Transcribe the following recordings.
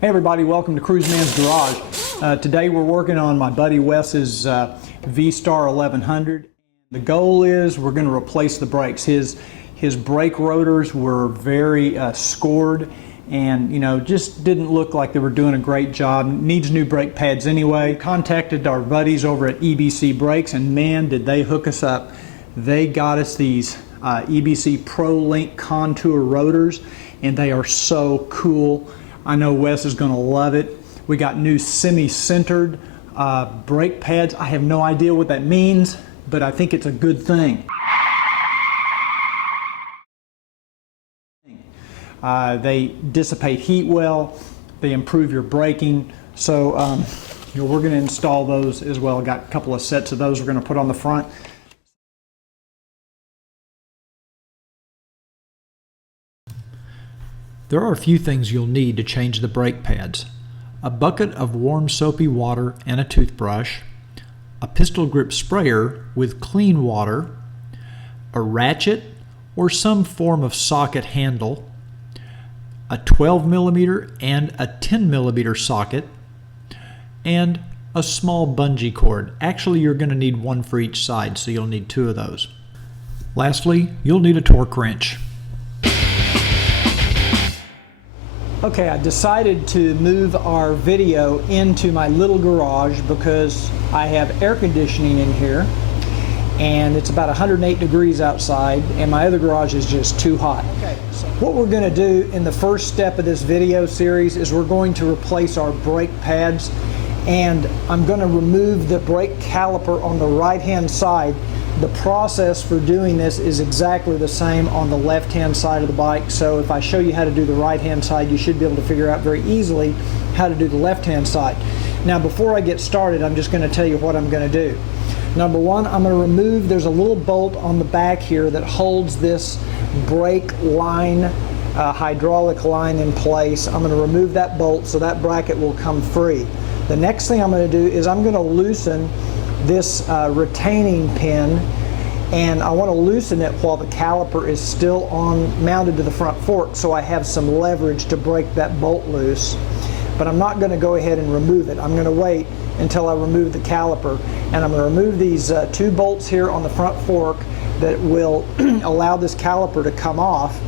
Hey everybody, welcome to Cruiseman's Garage. Today we're working on my buddy Wes's V-Star 1100. The goal is we're going to replace the brakes. His brake rotors were very scored and just didn't look like they were doing a great job. Needs new brake pads anyway. Contacted our buddies over at EBC Brakes and man did they hook us up. They got us these EBC Pro Link contour rotors and they are so cool. I know Wes is going to love it. We got new semi-centered brake pads. I have no idea what that means, but I think it's a good thing. They dissipate heat well. They improve your braking. So we're going to install those as well. Got a couple of sets of those we're going to put on the front. There are a few things you'll need to change the brake pads. A bucket of warm soapy water and a toothbrush, a pistol grip sprayer with clean water, a ratchet or some form of socket handle, a 12mm and a 10mm socket, and a small bungee cord. Actually, you're going to need one for each side, so you'll need two of those. Lastly, you'll need a torque wrench. Okay, I decided to move our video into my little garage because I have air conditioning in here and it's about 108 degrees outside and my other garage is just too hot. Okay, so what we're going to do in the first step of this video series is we're going to replace our brake pads, and I'm going to remove the brake caliper on the right hand side. The process for doing this is exactly the same on the left hand side of the bike, so if I show you how to do the right hand side, you should be able to figure out very easily how to do the left hand side. Now before I get started, I'm just going to tell you what I'm going to do. Number one, I'm going to remove, there's a little bolt on the back here that holds this brake line, hydraulic line in place. I'm going to remove that bolt so that bracket will come free. The next thing I'm going to do is I'm going to loosen this retaining pin, and I want to loosen it while the caliper is still mounted to the front fork, so I have some leverage to break that bolt loose. But I'm not going to go ahead and remove it. I'm going to wait until I remove the caliper, and I'm going to remove these two bolts here on the front fork that will allow this caliper to come off,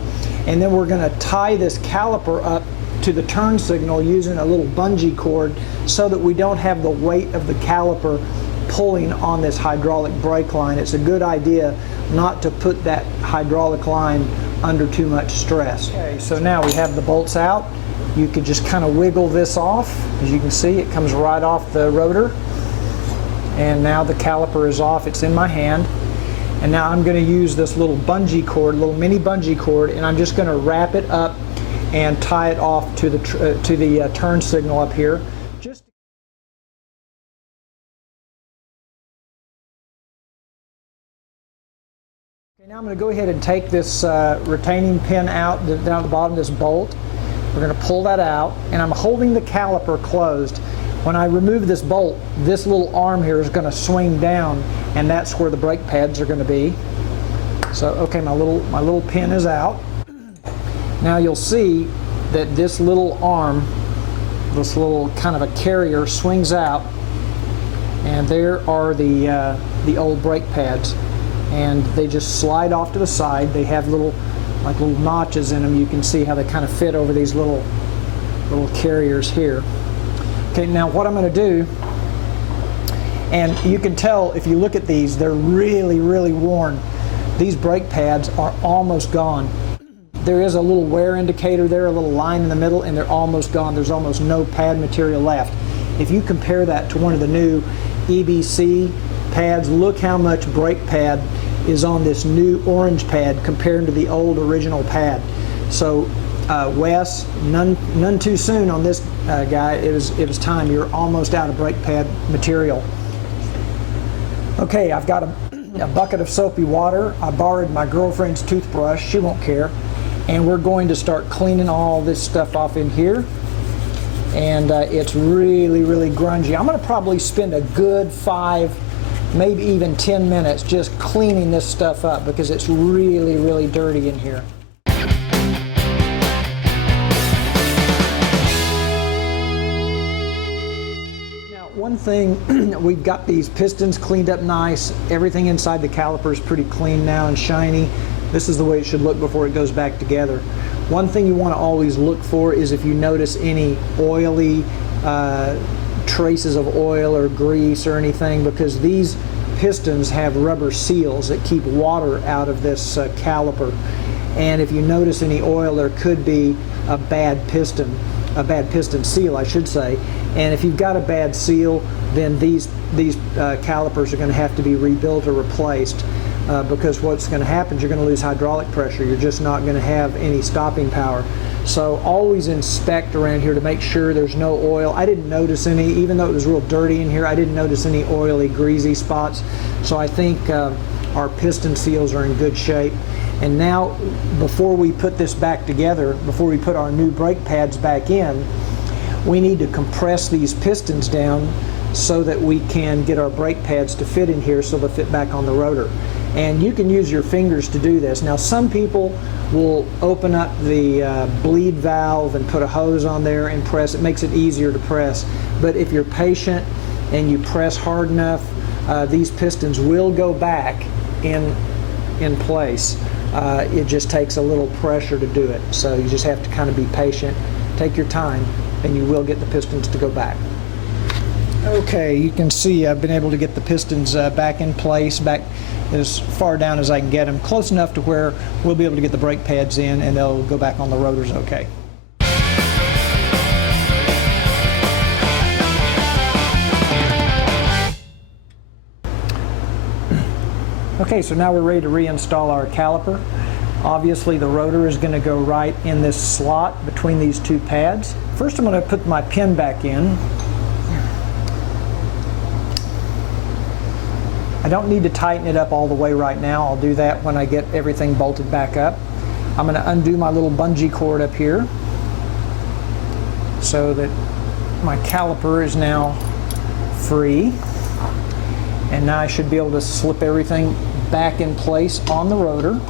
and then we're going to tie this caliper up to the turn signal using a little bungee cord so that we don't have the weight of the caliper pulling on this hydraulic brake line. It's a good idea not to put that hydraulic line under too much stress. Okay, so now we have the bolts out. You could just kind of wiggle this off. As you can see, it comes right off the rotor. And now the caliper is off. It's in my hand. And now I'm going to use this little bungee cord, little mini bungee cord, and I'm just going to wrap it up and tie it off to the turn signal up here. Now I'm going to go ahead and take this retaining pin out down at the bottom of this bolt. We're going to pull that out, and I'm holding the caliper closed. When I remove this bolt, this little arm here is going to swing down, and that's where the brake pads are going to be. So, okay, my little pin is out. Now you'll see that this little arm, this little kind of a carrier, swings out, and there are the old brake pads. And they just slide off to the side. They have little notches in them. You can see how they kind of fit over these little carriers here. Okay, now what I'm going to do, and you can tell if you look at these, they're really, really worn. These brake pads are almost gone. There is a little wear indicator there, a little line in the middle, and they're almost gone. There's almost no pad material left. If you compare that to one of the new EBC pads, look how much brake pad is on this new orange pad compared to the old original pad. So Wes, none too soon on this guy. It was time. You're almost out of brake pad material. Okay, I've got a bucket of soapy water. I borrowed my girlfriend's toothbrush. She won't care. And we're going to start cleaning all this stuff off in here. And it's really, really grungy. I'm going to probably spend a good 5, maybe even 10 minutes just cleaning this stuff up because it's really, really dirty in here. one thing, we've got these pistons cleaned up nice. Everything inside the caliper is pretty clean now and shiny. This is the way it should look before it goes back together. One thing you want to always look for is if you notice any oily traces of oil or grease or anything, because these pistons have rubber seals that keep water out of this caliper. And if you notice any oil, there could be a bad piston seal, I should say. And if you've got a bad seal, then these calipers are going to have to be rebuilt or replaced, because what's going to happen is you're going to lose hydraulic pressure. You're just not going to have any stopping power. So always inspect around here to make sure there's no oil. I didn't notice any, even though it was real dirty in here, I didn't notice any oily, greasy spots. So I think our piston seals are in good shape. And now, before we put this back together, before we put our new brake pads back in, we need to compress these pistons down so that we can get our brake pads to fit in here so they'll fit back on the rotor. And you can use your fingers to do this. Now, some people will open up the bleed valve and put a hose on there and press. It makes it easier to press. But if you're patient and you press hard enough, these pistons will go back in place. It just takes a little pressure to do it. So you just have to kind of be patient, take your time, and you will get the pistons to go back. Okay, you can see I've been able to get the pistons back in place, back as far down as I can get them, close enough to where we'll be able to get the brake pads in and they'll go back on the rotors okay. Okay, so now we're ready to reinstall our caliper. Obviously the rotor is going to go right in this slot between these two pads. First I'm going to put my pin back in. I don't need to tighten it up all the way right now. I'll do that when I get everything bolted back up. I'm going to undo my little bungee cord up here so that my caliper is now free. And now I should be able to slip everything back in place on the rotor.